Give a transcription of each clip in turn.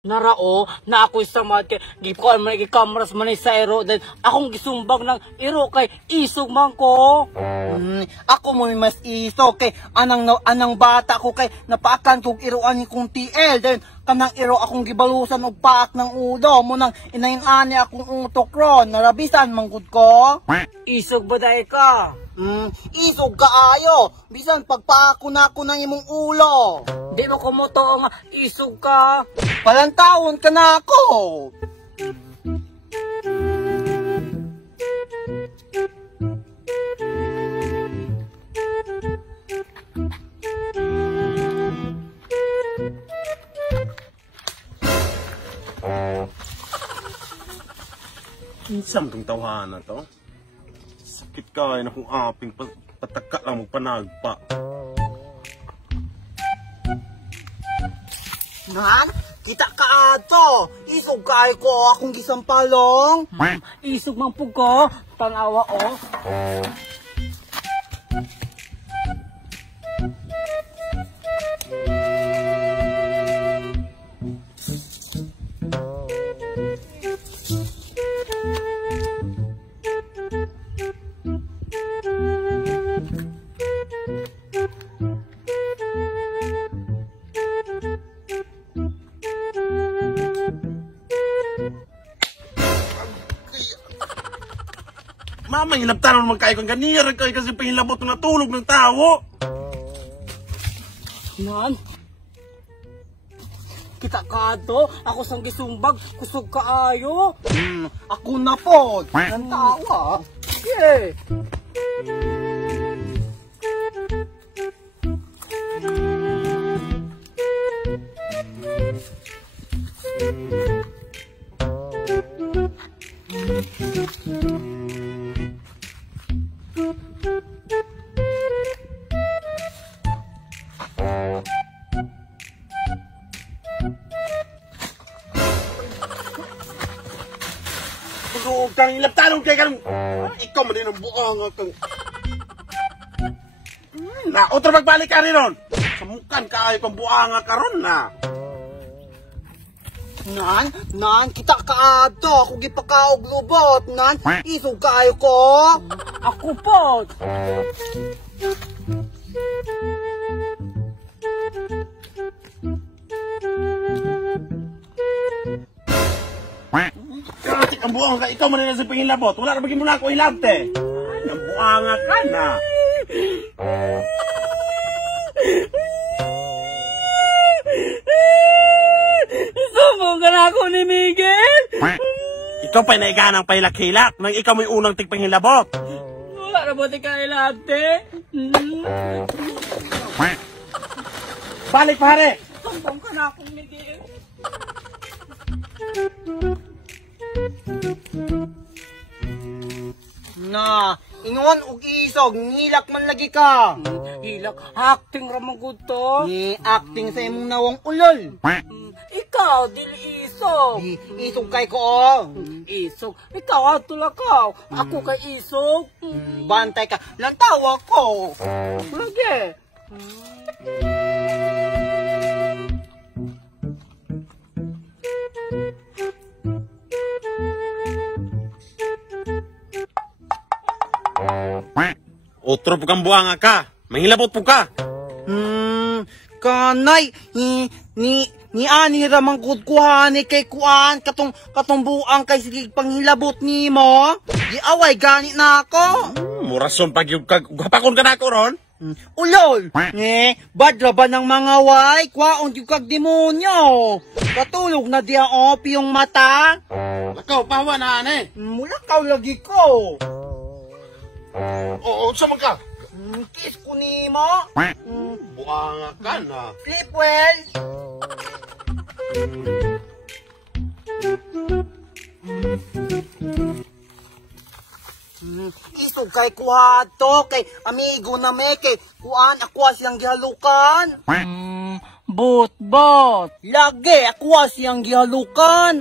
Narao na ako sa mga gikuan man gikameras man sa ero then akong gisumbag ng ero kay isog man ko. Ako mo mas isog kay anang bata ko kay napaakan kog iroan ni kong TL then kanang iro akong gibalusan og paak ng ulo mo nang inaing ani akong utok ron narabisan manggod ko. Isog ba dai ka? Isog kaayo bisan pagpaako na ako ng imong ulo. Di mo ko mo to nga isog ka. Palantawon ka na ako. Insam tong tawhana to. Sakit kaya na kung aping pataka lang magpanagpa. Nan, kita ka ato. Isog kay ko akong gisampalong. Isog man pug ko. Tanawa o. Mama, hilabtanon naman kayo kang ganira kayo kasi pahilabot na natulog ng tao. Nan, kita ka ato. Ako sang gisumbag. Kusog kaayo. Ako na po. Ang tawa. Sige. Huwag kang hilabtanon kayo kang... Ikaw man din ang buong kang... Na, otro magbalik ka rin ron. Samukan ka ay pang buanga ka ron na. Nan, kita ka ato. Ako gipakaog lubot. Nan, isog kayo ko. Ako po. Kasi ang buong ka, ikaw man rin sa pangilabot. Wala na maging mula ako hilabte. Ay, ang buanga ka na. Sumbong ka na ako ni Miguel. Ikaw pa'y naiganang pailak-hilak nang ikaw may unang tigpangilabot. Wala na ba di ka ilate? Balik pare. Sumbong ka na ako ni Miguel. Na, ingon og isog, ngilak man lagi ka. Hilak, acting ramang gusto. Ni acting sa imong nawang ulol. Ikaw, dili isog. Isog kay ko. Isog. Ikaw, atula ka. Ako kay isog. Bantay ka. Lantaw ako. Lagi. Otro po kang buanga ka. Mahilabot po ka. Kanay, ni ani ramang kudkuhani kay kuan katong buang kay sige panghilabot nimo. Giaway gani na ako. Murason pag yung gapakon ka na ako ron. Ulol. Badra ba ng mga way? Kwaon yung kag demonyo. Katulog na di ang opiyong mata. Lakaw, pahawa na ane. Mulakaw lagi ko. Oo, saan man ka? Kiss ko nimo. Buanga ka na. Sleep well. Isog kay kuhato kay amigo na me kay kuan ako siyang gihalukan. Bot. Lagi ako siyang gihalukan.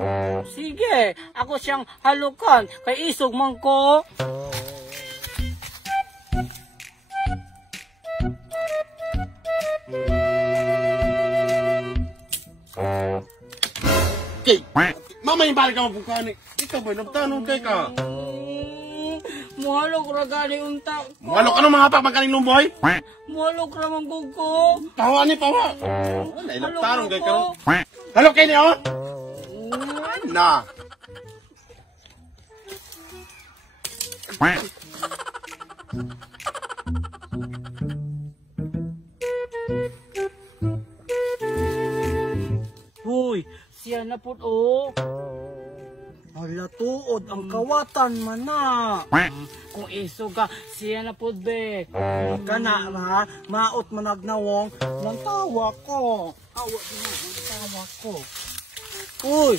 Sige, ako siyang halukan. Kay isog man ko. kay. Mamay balik ka mapukani. Ikaw ba nagtanong kay ka? Muhalog ra gani unta. Walo ka nang mga pagmakaning lumboy? Muhalog ra man gugo. Tawa ni pawa. Wala nagtanong kay karon. Halo kay niyo. Na. Hoy, siya na pud oh. Hala tuod ang kawatan man na. Kung iso ka, siya na pud be. Kana ra, maot managnawong ng tawa ko. Awa din ang tawa ko. Uy,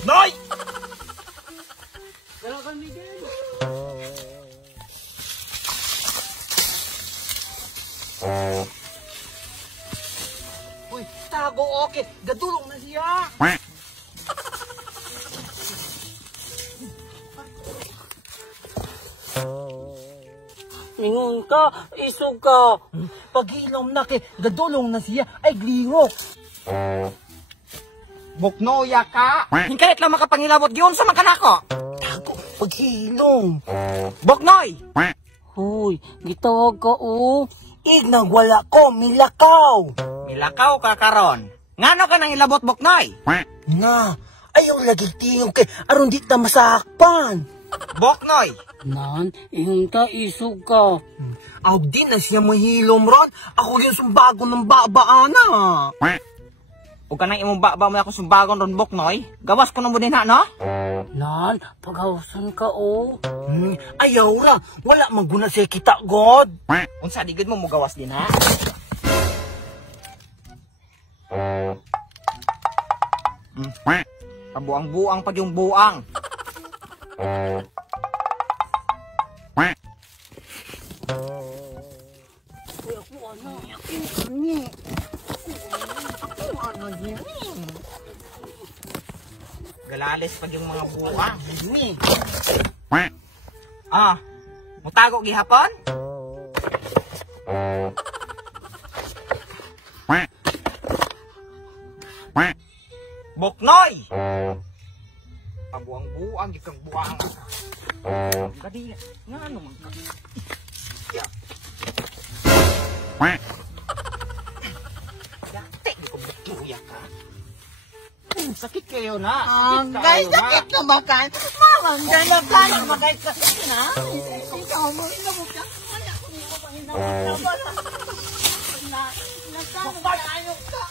Noy! wala kang Miguel. Uy, tago okay. Gadulong na siya. Mingon ka, isog ka. Paghilom na kay gadulong na siya ay glingok. Buknoya ka. Hingkalit lang makapangilabot giyon sa makanako. Tago, paghilom. Buknoy. Hoy, gitawag ka oh. Ignang wala ko, milakaw. Milakaw ka karon. Ngano ka nang ilabot buknoy? Nga, ayaw lagi tingog kay aron di ta masakpan. Buknoy. Nan, ingon ka, isog ka. Aw di na siya mahilom ron. Ako yung sumbago ng babaana. Ug kanang imong baba mo ako sumbagon ron buknoy. Gawas ko na mo din ha no? Nan, paghawasan ka oh. Ayaw ra, wala maguna siya kita god. Unsa digid mo gawas din ha? Kabuang-buang pag yung buang. Galalis pag yung mga buang. Ah, mutago gihapon? Buknoy! Kabuang-buang, ikang buang. Kadi, nga ano man ka? Yakte, di ko buktuya ka. Sakit kayo na. Guys, sakit na ba ka? Mamang gala ka na magay ka na. Ikaw mo, inabot ka. Wala ko nito pang inabot ka. Nagtanong tayo ka.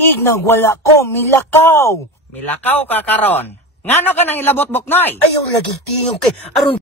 Ignang wala ko, milakaw. Milakaw ka karon. Ngano ka nang ilabot buknoy? Ayaw lagi tingog kay aron